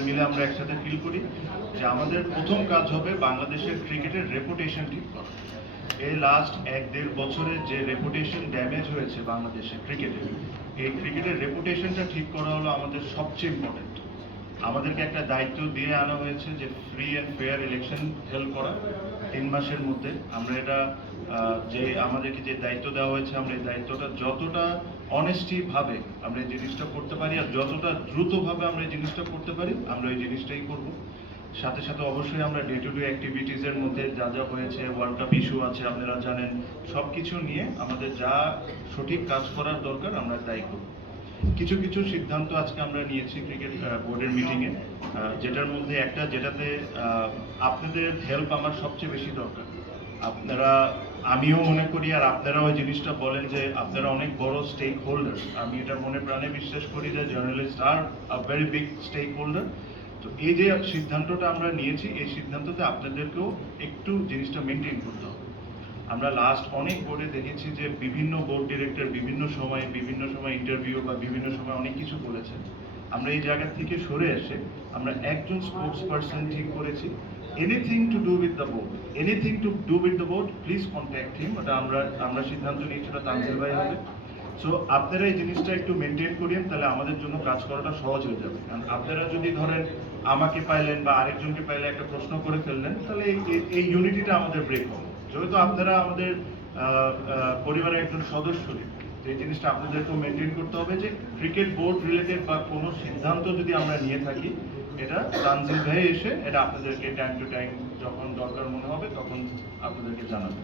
সবাই মিলে আমরা একসাথে ফিল করি যে আমাদের প্রথম কাজ হবে বাংলাদেশের ক্রিকেটের রেপুটেশন ঠিক করা। এই লাস্ট 1-1.5 বছরে যে রেপুটেশন ড্যামেজ হয়েছে বাংলাদেশের ক্রিকেটে, এই ক্রিকেটের রেপুটেশনটা ঠিক করা হলো আমাদের সবচেয়ে ইম্পর্টেন্ট। আমাদেরকে একটা দায়িত্ব দিয়ে আনা হয়েছে যে free and fair election help করা 3 মাসের মধ্যে। আমরা এটা যে আমাদেরকে যে দায়িত্ব দেওয়া হয়েছে, আমরা এই দায়িত্বটা যতটা অনেস্টি ভাবে আমরা এই জিনিসটা করতে পারি আর যতটা দ্রুতভাবে আমরা এই জিনিসটা করতে পারি আমরা এই জিনিসটাই করব। সাথে সাথে অবশ্যই আমরা ডে টু ডে অ্যাক্টিভিটিসের মধ্যে যা যা হয়েছে, ওয়ার্ল্ড কাপ ইস্যু আছে আপনারা জানেন, সব কিছু নিয়ে আমাদের যা সঠিক কাজ করার দরকার আমরা তাই করব। কিছু কিছু সিদ্ধান্ত আজকে আমরা নিয়েছি ক্রিকেট বোর্ডের মিটিংয়ে, যেটার মধ্যে একটা যেটাতে আপনাদের হেল্প আমার সবচেয়ে বেশি দরকার। আপনারা, আমিও মনে করি আর আপনারাও ওই জিনিসটা বলেন যে আপনারা অনেক বড় স্টেক হোল্ডার। আমি এটা মনে প্রাণে বিশ্বাস করি যে journalist are a very big stakeholder. তো এই যে সিদ্ধান্তটা আমরা নিয়েছি, এই সিদ্ধান্ততে আপনাদেরকেও একটু জিনিসটা মেনটেন করতে হবে। আমরা লাস্ট অনেক বোর্ডে দেখেছি যে বিভিন্ন বোর্ড ডিরেক্টর বিভিন্ন সময় ইন্টারভিউ বা বিভিন্ন সময় অনেক কিছু বলেছে। আমরা এই জায়গা থেকে সরে এসে আমরা একজন স্পোর্টস পার্সন ঠিক করেছি, anything to do with the board please contact him. ওটা আমরা সিদ্ধান্ত নিয়েছি, ওটা তানজিল ভাই হবে। সো আপনারা এই জিনিসটা একটু মেনটেন করেন, তাহলে আমাদের জন্য কাজ করাটা সহজ হয়ে যাবে। কারণ আপনারা যদি ধরেন আমাকে পাইলেন বা আরেকজনকে পাইলে একটা প্রশ্ন করে ফেললেন, তাহলে এই ইউনিটিটা আমাদের ব্রেক হবে। যেহেতু আপনারা আমাদের পরিবারের একজন সদস্যই, এই জিনিসটা আপনাদেরকেও মেনটেন করতে হবে যে ক্রিকেট বোর্ড রিলেটেড বা কোনো সিদ্ধান্ত যদি আমরা নিয়ে থাকি, এটা তানজিল ভাই এসে এটা আপনাদেরকে টাইম টু টাইম যখন দরকার মনে হবে তখন আপনাদেরকে জানাবে।